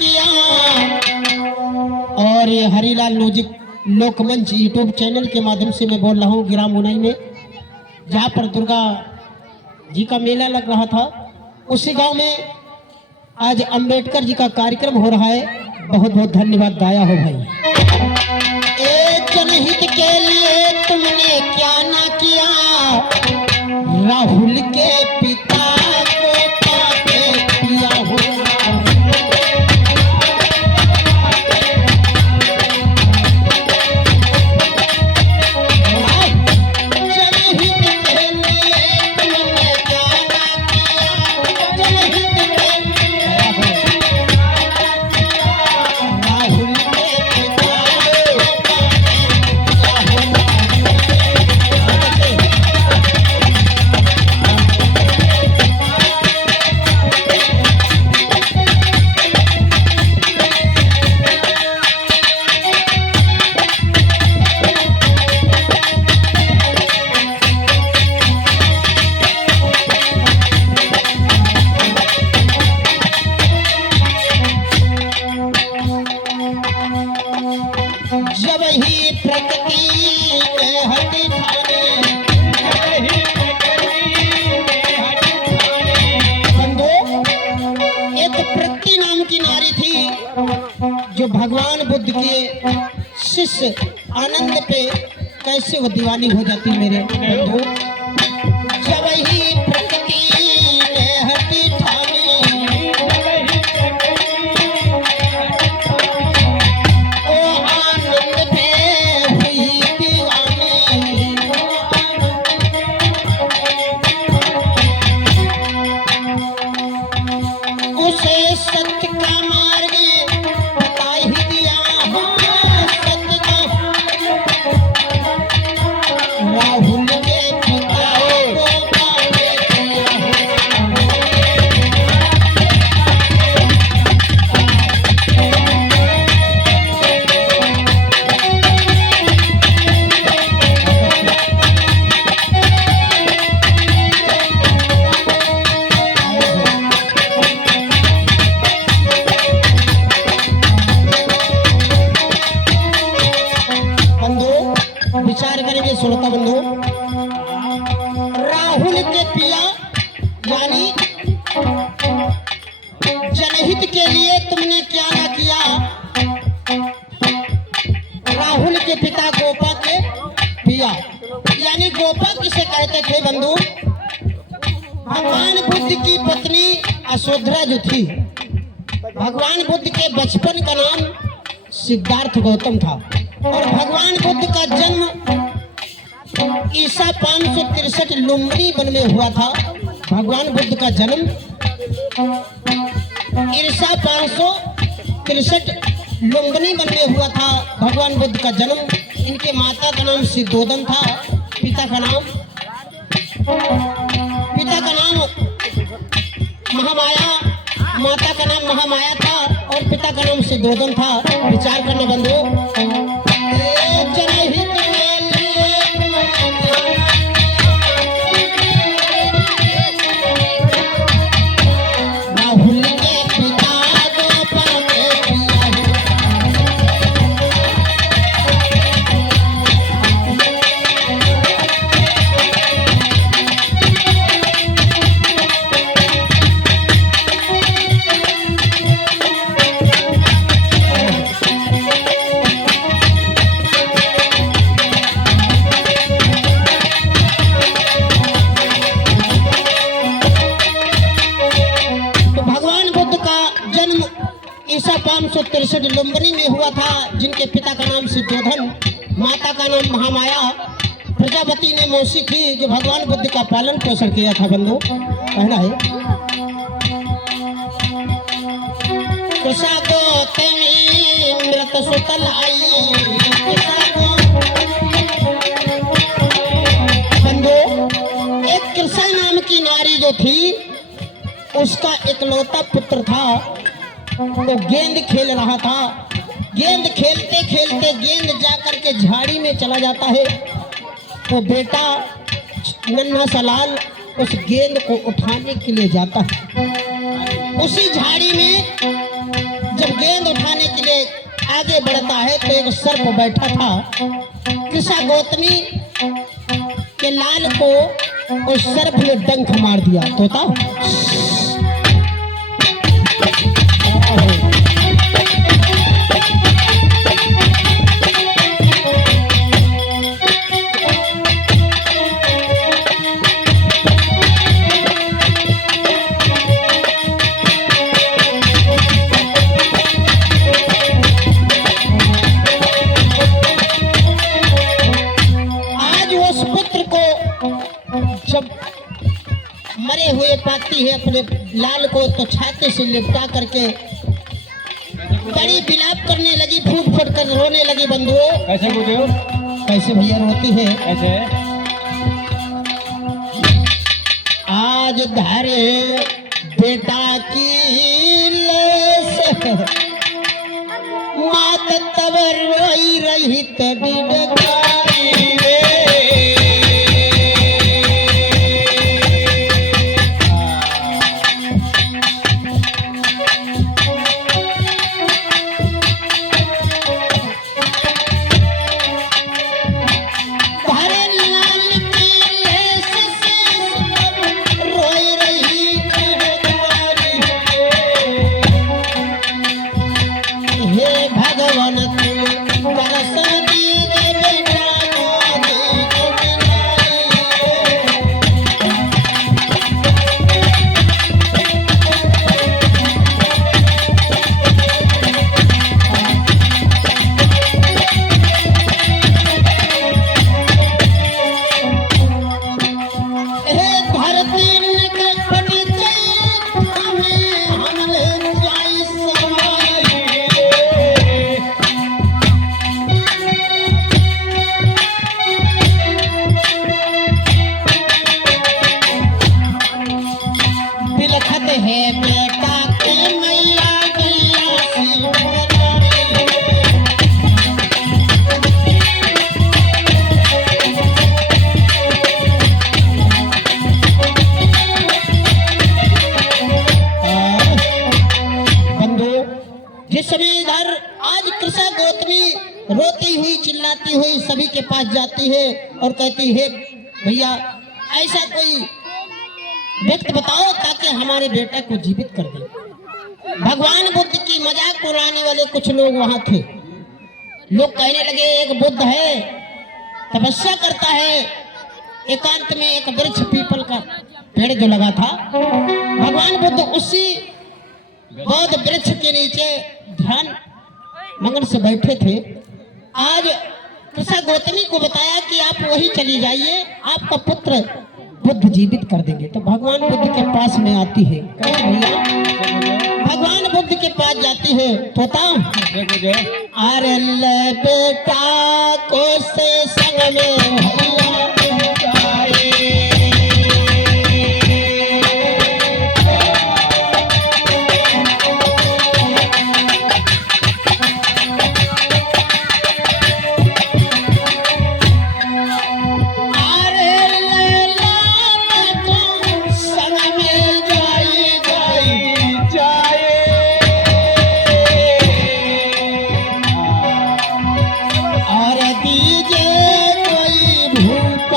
किया। और ये हरिलाल म्यूजिक लोकमंच यूट्यूब चैनल के माध्यम से मैं बोल रहा हूँ ग्राम मुनई में, जहाँ पर दुर्गा जी का मेला लग रहा था, उसी गांव में आज अंबेडकर जी का कार्यक्रम हो रहा है। बहुत बहुत धन्यवाद गाया हो भाई। एक जनहित के लिए तुमने क्या ना किया, राहुल के पिता को पाके पिया हो। जब ही प्रकृति में हटी ठाने, बंधु, एक प्रकृति नाम की नारी थी जो भगवान बुद्ध के शिष्य आनंद पे कैसे वो दीवानी हो जाती मेरे बंधु। जब ही प्रकृति में हटी ठाने, सत्य का मार्ग बता ही दिया, सत्य का राहुल के पिता को पाके पिया विचार करेंगे श्रोता बंधु। राहुल के पिया यानी जनहित के लिए तुमने क्या ना किया, राहुल के पिता गोपा के पिया यानी गोपा किसे कहते थे बंधु? भगवान बुद्ध की पत्नी यशोधरा जो थी, भगवान बुद्ध के बचपन का नाम सिद्धार्थ गौतम था और भगवान बुद्ध का जन्म ईसा 563 लुम्बिनी वन में हुआ था। भगवान बुद्ध का जन्म ईसा 563 लुम्बिनी वन में हुआ था। भगवान बुद्ध का जन्म, इनके माता का नाम सिद्धोदन था, पिता का नाम महामाया, माता का नाम महामाया था और पिता का नाम सिद्धोदन था। विचार करना बंधु। ईसा 563 लुम्बिनी में हुआ था, जिनके पिता का नाम सिद्धोधन, माता का नाम महामाया। प्रजापति ने मौसी थी जो भगवान बुद्ध का पालन पोषण किया था बंधु। कहना है मृत सुतल आई बंधु। एक कृष्णा नाम की नारी जो थी, उसका इकलौता पुत्र था, तो गेंद खेल रहा था। गेंद खेलते खेलते गेंद जाकर के झाड़ी में चला जाता है, तो बेटा नन्हा सा लाल उस गेंद को उठाने के लिए जाता है। उसी झाड़ी में जब आगे बढ़ता है तो एक सर्प बैठा था। कृष्णा गौतमी के लाल को उस सर्प ने डंक मार दिया। तोता जब मरे हुए पाती है अपने लाल को तो छाते से लिपटा करके बड़ी विलाप करने लगी, फूट फूट कर रोने लगी। बंधुओं कैसे बोले हो? कैसे भैया रोती है? कैसे? आज धरे बेटा की लेस मात तब रोई रही तड़ी रे। रोती हुई चिल्लाती हुई सभी के पास जाती है और कहती है भैया ऐसा कोई व्यक्ति बताओ ताकि हमारे बेटे को जीवित कर दे। भगवान बुद्ध की मजाक उड़ाने वाले कुछ लोग वहां थे। लोग कहने लगे एक बुद्ध है, तपस्या करता है एकांत में एक वृक्ष पीपल का पेड़ जो लगा था। भगवान बुद्ध उसी बौद्ध वृक्ष के नीचे ध्यान मगन से बैठे थे। आज कृष्णा गौतमी को बताया कि आप वही चली जाइए, आपका पुत्र बुद्ध जीवित कर देंगे। तो भगवान बुद्ध के पास में आती है, भैया भगवान बुद्ध के पास जाती है। तोता अरे बेटा को से संग में भूत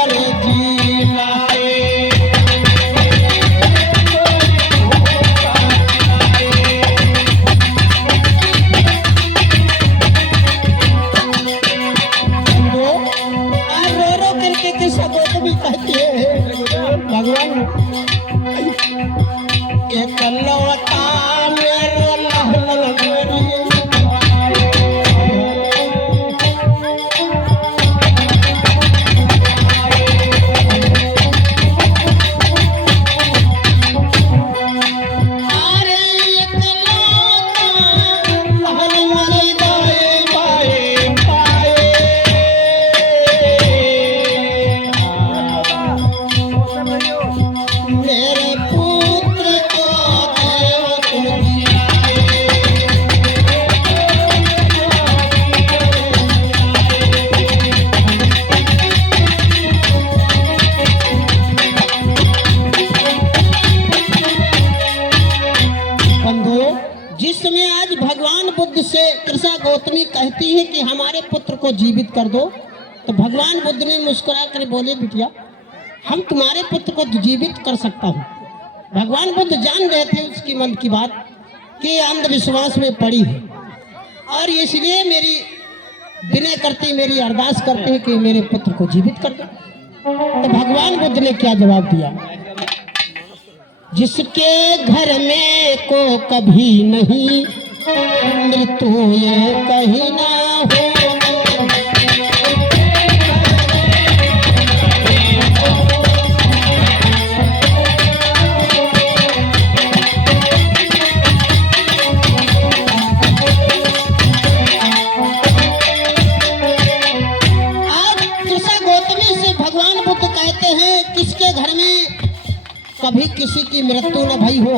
समय आज भगवान बुद्ध से कृष्णा गौतमी कहती है कि हमारे पुत्र को जीवित कर दो, तो भगवान बुद्ध ने मुस्कुरा कर बोले, बिटिया हम तुम्हारे पुत्र को जीवित कर सकता हूँ। भगवान बुद्ध जान रहे थे उसकी मन की बात कि अंधविश्वास में पड़ी है, और इसलिए मेरी विनय करती, मेरी अरदास करते हैं कि मेरे पुत्र को जीवित कर दो। तो भगवान बुद्ध ने क्या जवाब दिया, जिसके घर में को कभी नहीं मृत्यु ये कहीं ना हो। किसके घर में कभी किसी की मृत्यु न भई हो,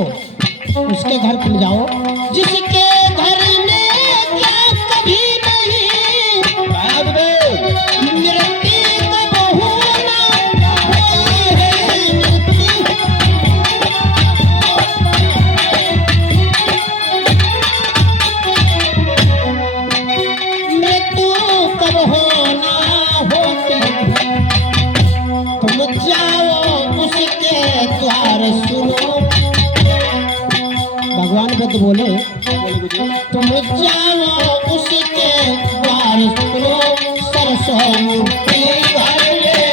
उसके घर तुम जाओ। जिसके घर में क्या कभी नहीं मृत्यु कब होना होई है मृत्यु कब होना होती, तुम जाओ उसके द्वार सुनो। भगवान बुद्ध बोले, तुम जाओ उसके द्वार सुनो, सरसों मूर्ति घर ले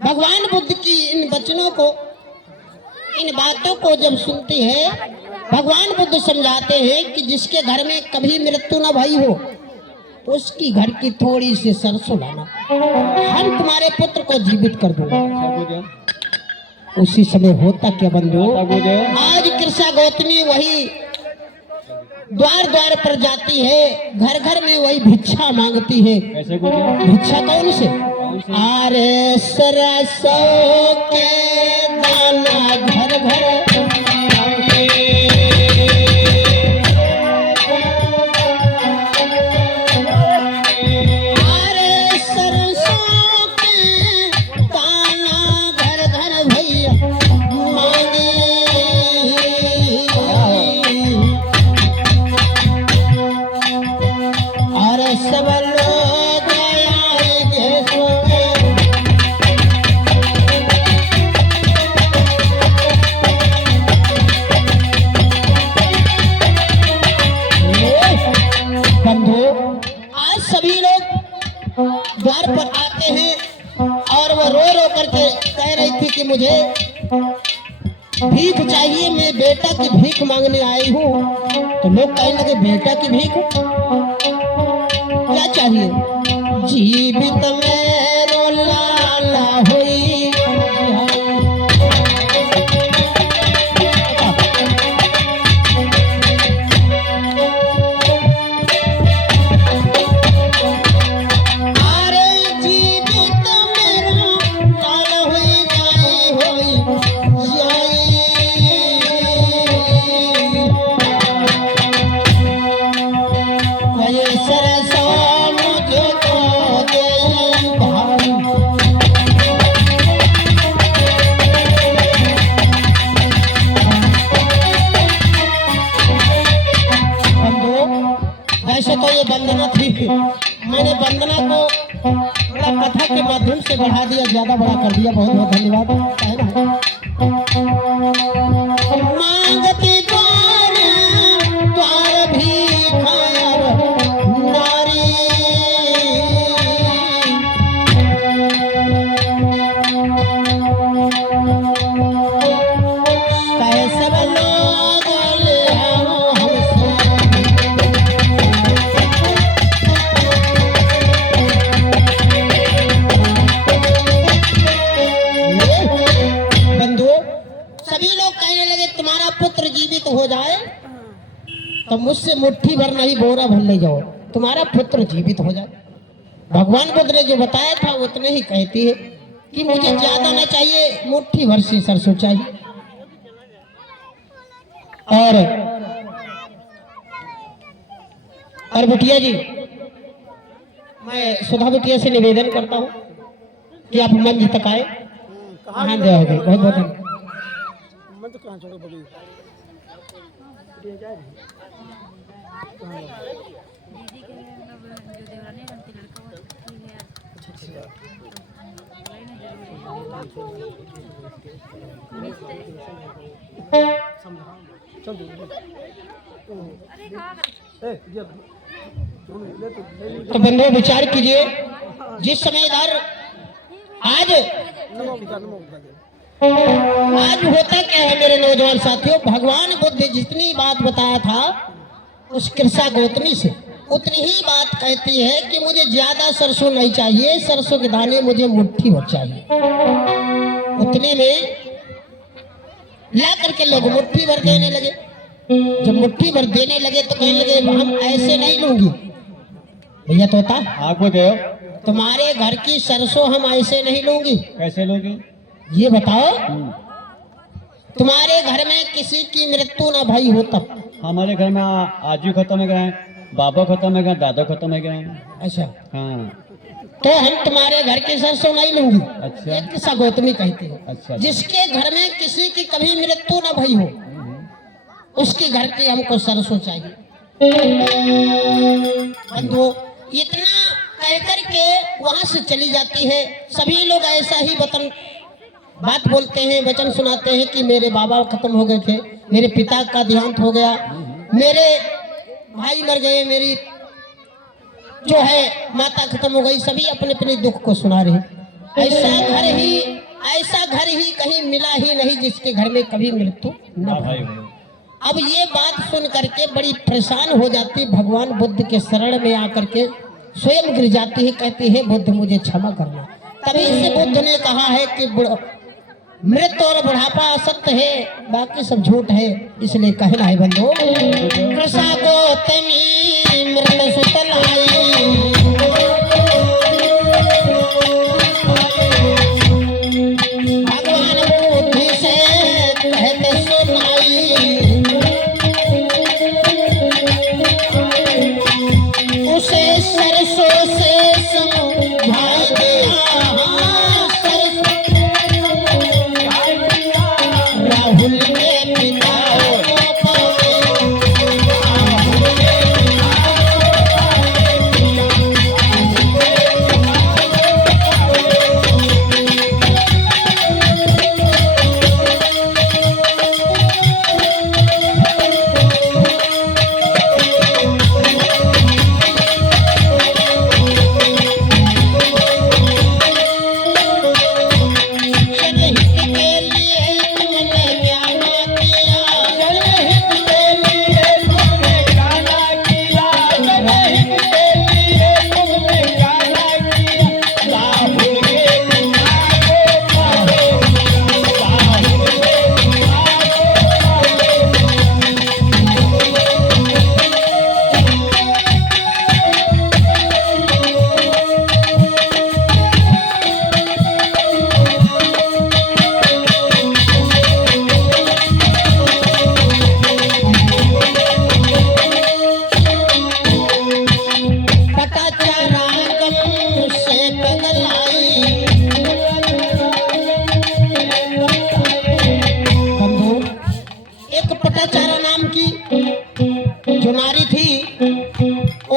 भगवान बुद्ध की इन वचनों को, इन बातों को जब सुनती है, भगवान बुद्ध समझाते हैं कि जिसके घर में कभी मृत्यु न भई हो, उसकी घर की थोड़ी सी सरसों लाना, हम तुम्हारे पुत्र को जीवित कर दूंगे। उसी समय होता क्या बंधु, आज कृष्णा गौतमी वही द्वार द्वार पर जाती है, घर घर में वही भिक्षा मांगती है। भिक्षा कौन से, आरे सरसों के दाना घर घर द्वार पर आते हैं, और वो रो रो करके कह रही थी कि मुझे भीख चाहिए, मैं बेटा की भीख मांगने आई हूँ। तो लोग कहने लगे, बेटा की भीख क्या चाहिए, जीवित मेरो लाला हुई। वैसे तो ये वंदना थी, मैंने वंदना को थोड़ा कथा के माध्यम से बढ़ा दिया, ज्यादा बड़ा कर दिया। बहुत बहुत धन्यवाद है ना। मांगती द्वार द्वार भिखार नारी, कैसे लोग ले आओ हमसे, तुम्हारा पुत्र जीवित हो जाए तो मुझसे मुट्ठी भर नहीं बोरा भर ले जाओ, तुम्हारा पुत्र जीवित हो जाए। भगवान बुद्ध ने जो बताया था उतने ही कहती है कि मुझे ज्यादा ना चाहिए, मुट्ठी भर से सरसों चाहिए। और बिटिया जी, मैं सुधा बिटिया से निवेदन करता हूँ कि आप मंच तक आए। हाँ दे होगी, बहुत बहुत तो बंधुओं विचार कीजिए, जिस समय इधर आज होता क्या है मेरे नौजवान साथियों, भगवान बुद्ध जितनी बात बताया था उस कृषा गौतमी से उतनी ही बात कहती है कि मुझे ज्यादा सरसों नहीं चाहिए, सरसों के दाने मुझे मुट्ठी भर चाहिए। उतने में ला करके लोग मुट्ठी भर देने लगे। जब मुट्ठी भर देने लगे तो कहने लगे हम ऐसे नहीं लूंगी भैया, तोता आपको दे तुम्हारे घर की सरसों हम ऐसे नहीं लूंगी। कैसे लोगे? ये बताओ, तुम्हारे घर में किसी की मृत्यु ना भाई होता? हमारे घर में आजू खत्म हो गए, बाबा खत्म हो गए, दादा खत्म हो गए। अच्छा, हाँ, तो हम तुम्हारे घर की सरसों नहीं लूंगी। अच्छा। एक किस्सा गौतमी कहती है, अच्छा। जिसके घर में किसी की कभी मृत्यु ना भई हो उसके घर की हमको सरसों चाहिए। बंधुओं, इतना कहकर के वहां से चली जाती है। सभी लोग ऐसा ही बात बोलते हैं, वचन सुनाते हैं कि मेरे बाबा खत्म हो गए थे, मेरे पिता का देहांत हो गया, मेरे भाई मर गए, मेरी जो है माता खत्म हो गई। सभी अपने अपने दुख को सुना रहे। ऐसा घर ही कहीं मिला ही नहीं जिसके घर में कभी मृत्यु न भाई। अब ये बात सुन करके बड़ी परेशान हो जाती, भगवान बुद्ध के शरण में आकर के स्वयं गिर जाती है, कहती है बुद्ध मुझे क्षमा करना। तभी से बुद्ध ने कहा है कि मृत्यु और बुढ़ापा असत्य है, बाकी सब झूठ है, इसलिए कहना है बंधु कृषा गौतमी मृत सुतलाई, भगवान बुद्धि से कहते सुनाई, उसे सरसों से समझा दिया, राहुल के पिता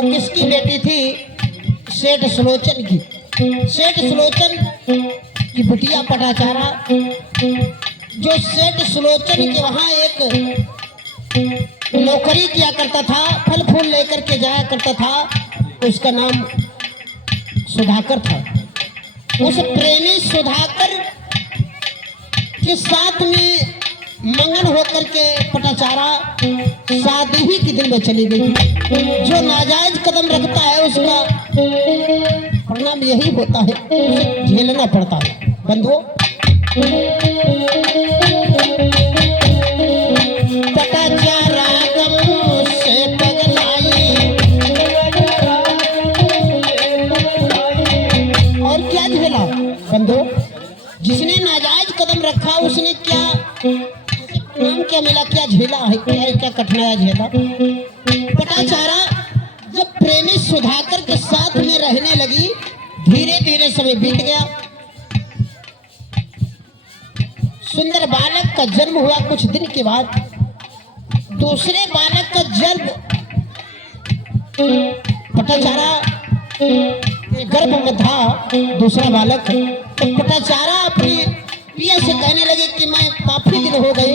किसकी बेटी थी? सेठ सुलोचन की। सेठ सुलोचन की बिटिया पटाचारा, जो सेठ सुलोचन के वहां एक नौकरी किया करता था, फल फूल लेकर के जाया करता था, उसका नाम सुधाकर था। उस प्रेमी सुधाकर के साथ में मंगन होकर के पटाचारा शादी ही के दिन में चली गई। जो नाजायज कदम रखता है उसका परिणाम यही होता है, उसे झेलना पड़ता है। बंधुओं, पटाचारा गम से पगलाई, और क्या झेला बंधुओं? नाम क्या मिला, क्या झेला है, क्या कठिनाई झेला। पटाचारा जब प्रेमी सुधाकर के साथ में रहने लगी, धीरे धीरे समय बीत गया। सुंदर बालक का जन्म हुआ। कुछ दिन के बाद दूसरे बालक का जन्म पटाचारा के गर्भ में था दूसरा बालक। तो पटाचारा अपनी पिया से कहने लगे कि मैं काफी दिन हो गए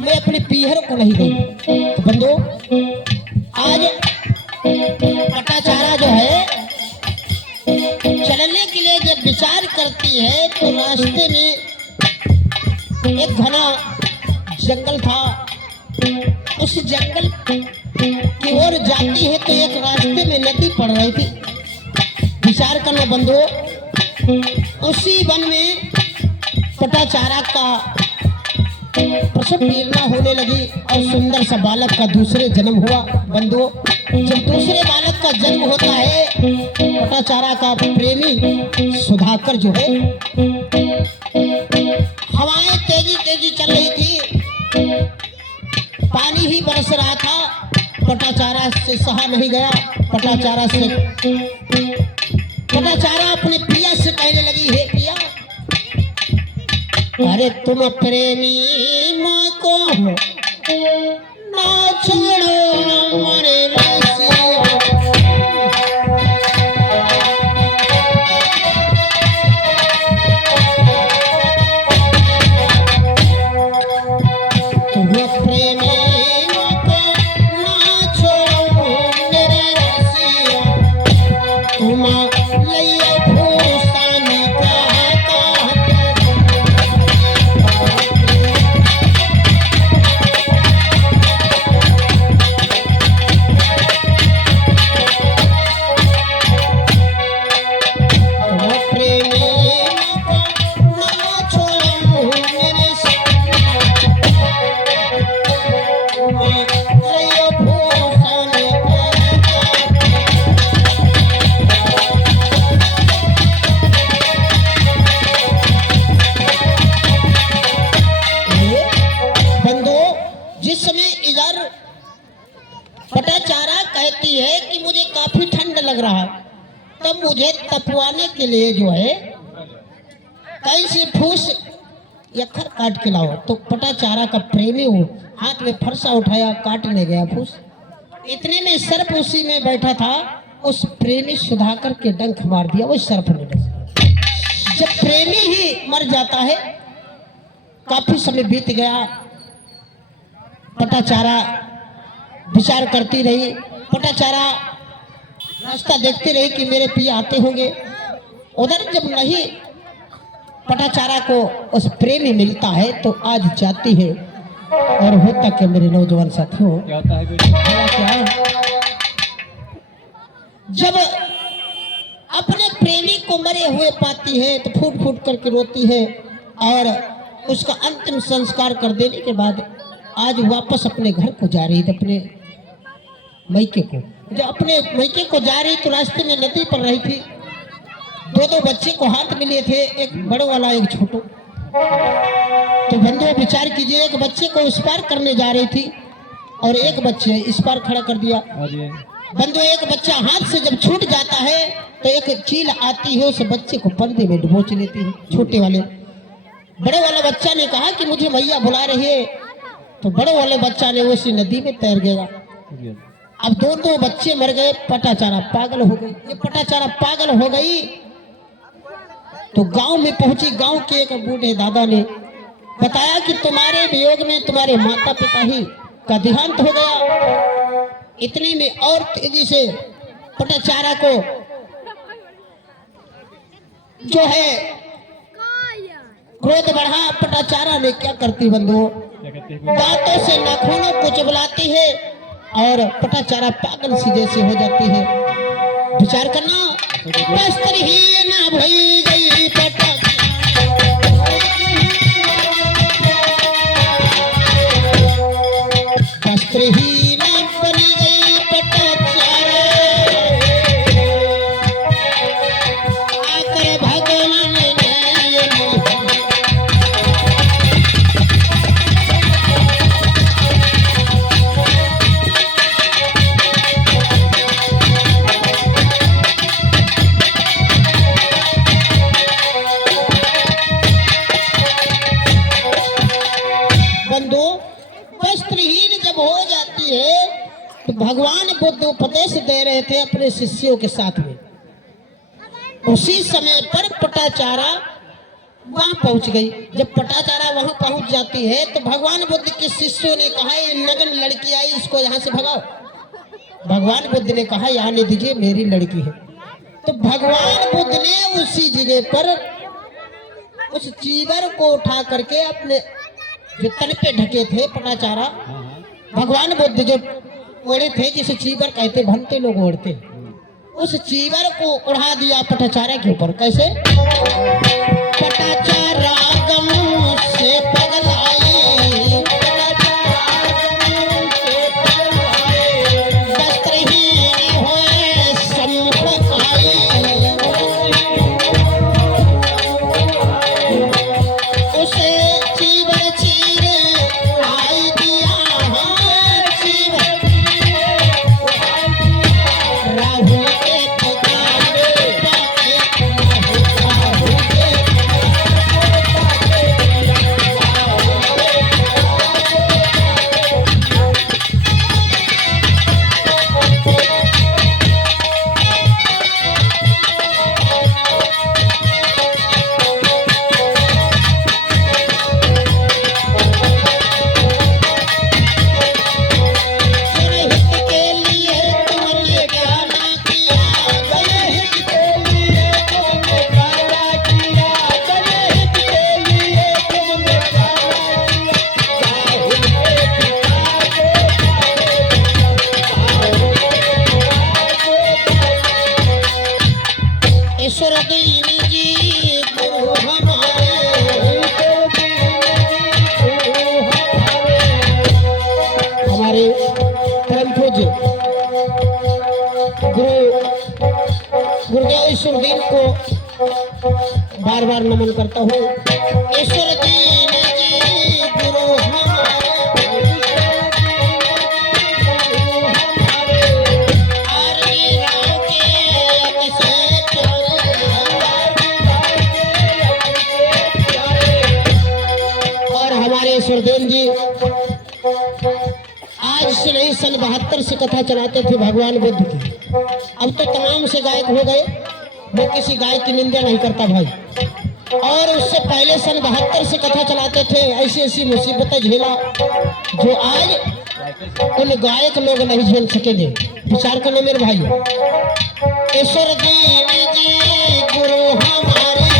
मैं अपने पीहर को नहीं गई। तो बंधु आज पटाचारा जो है चलने के लिए जब विचार करती है तो रास्ते में एक घना जंगल था। उस जंगल की ओर जाती है तो एक रास्ते में नदी पड़ रही थी। विचार करना बंधु, उसी वन में पटाचारा का प्रसव पीड़ना होने लगी और सुंदर सा बालक का दूसरे जन्म हुआ। बंधु जब दूसरे बालक का जन्म होता है, पटाचारा का प्रेमी सुधाकर जो है, हवाएं तेजी तेजी चल रही थी, पानी ही बरस रहा था। पटाचारा से सहा नहीं गया। पटाचारा अपने पिया से कहने लगी, हे पिया, अरे तुम प्रेमी माँ को ना छोड़ो मरे रसिया। तुम प्रेमी माँ को ना छोड़ो मेरे रसिया, तुम लैया फूसान पटाचारा कहती है कि मुझे काफी ठंड लग रहा है, तब मुझे तपवाने के लिए जो है कहीं से फूस या खर काट के लाओ। तो पटाचारा का प्रेमी हो हाथ में फरसा उठाया, काटने गया फूस। इतने में सर्प उसी में बैठा था, उस प्रेमी सुधाकर के डंक मार दिया वो सर्प ने। जब प्रेमी ही मर जाता है, काफी समय बीत गया। पटाचारा विचार करती रही। पटाचारा रास्ता देखती रही कि मेरे पिया आते होंगे। उधर जब नहीं पटाचारा को उस प्रेमी मिलता है तो आज जाती है। और होता क्या मेरे नौजवान साथियों, क्या होता है बेटा? क्या जब अपने प्रेमी को मरे हुए पाती है तो फूट फूट करके रोती है। और उसका अंतिम संस्कार कर देने के बाद आज वापस अपने घर को जा रही थी, अपने मैके को। जब अपने मैके को जा रही तो रास्ते में नदी पड़ रही थी। दो बच्चे को हाथ में लिए थे, एक बड़े वाला एक छोटो। तो बंधुओं विचार कीजिए, एक बच्चे को उस पार करने जा रही थी और एक बच्चे इस पार खड़ा कर दिया। बंधु एक बच्चा हाथ से जब छूट जाता है तो एक चील आती है, उस बच्चे को पर्दे में डुबोच लेती है। छोटे वाले बड़े वाले बच्चा ने कहा कि मुझे मैया बुला रही है, तो बड़े वाले बच्चा ने उसी नदी में तैर गया। अब दो बच्चे मर गए। पटाचारा पागल हो गई। ये पटाचारा पागल हो गई तो गांव में पहुंची। गांव के एक बूढ़े दादा ने बताया कि तुम्हारे वियोग में तुम्हारे माता पिता ही का देहांत हो गया। इतने में और तेजी से पटाचारा को जो है क्रोध बढ़ा। पटाचारा ने क्या करती बंधुओं, दांतों से नाखूनों को चबलाती है और पटाचारा पागल सी जैसे हो जाती है। विचार करना, वस्त्र ही ना भई गई वस्त्र ही ना बनी गई पटाचारा। आकर भगवान ने तो भगवान बुद्ध उपदेश दे रहे थे अपने शिष्यों के साथ में। उसी समय पर पटाचारा वहां पहुंच गई। जब पटाचारा वहां पहुंच जाती है तो भगवान बुद्ध के शिष्यों ने कहा ये नग्न लड़की आई, इसको यहाँ से भगाओ। भगवान बुद्ध ने कहा यहाँ नहीं दीजिए, मेरी लड़की है। तो भगवान बुद्ध ने उसी जगह पर उस चीवर को उठा करके अपने जो तन पे ढके थे पटाचारा, भगवान बुद्ध जो ओढ़े थे जिसे चीवर कहते, भंते लोग ओढ़ते, उस चीवर को उड़ा दिया पटाचारा के ऊपर। कैसे? पटाचारा गम से पगलाई, वस्त्रहीन होए सम्मुख आई, उसे चीवर चीर आई दिया, चीवर राहुल के पुकारे जनहित के लिए तुमने क्या ना किया, जनहित के लिए तुमने क्या ना किया, जनहित के लिए तुमने क्या ना किया, राहुल के पुकारे। ईश्वर दीन जी गुरु हमारे, हमारे परम पूज्य गुरुदेव ईश्वरदीन को बार बार नमन करता हूँ। ईश्वरदीन जी गुरु हमारे, आरती राव के अतिशय प्यारे। और हमारे ईश्वरदीन जी आज से नहीं सन 72 से कथा चलाते थे भगवान बुद्ध की। अब तो तमाम से गायक हो गए, मैं किसी गायक की निंदा नहीं करता भाई। और उससे पहले सन 72 से कथा चलाते थे, ऐसी ऐसी मुसीबतें झेला जो आज उन गायक लोग नहीं झेल सकेंगे। विचार करने मेरे भाई। ईश्वर दीन जी गुरु हमारे,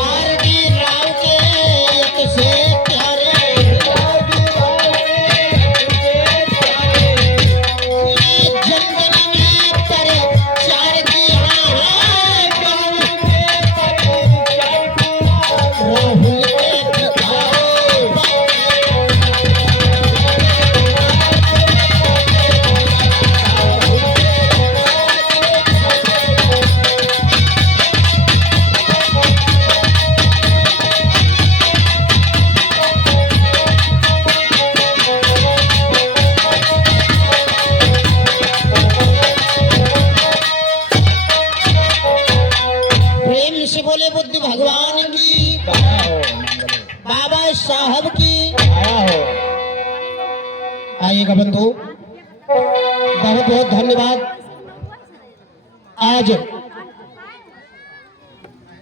आरती राव के से प्यारे, जंगल में प्रचार किया, राहुल के पुकारे। प्रेम से बोले बुद्ध भगवान की, बाबा साहब की। आइएगा बंधु, बहुत बहुत धन्यवाद। आज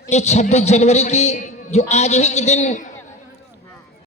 ये 26 जनवरी की जो आज ही के दिन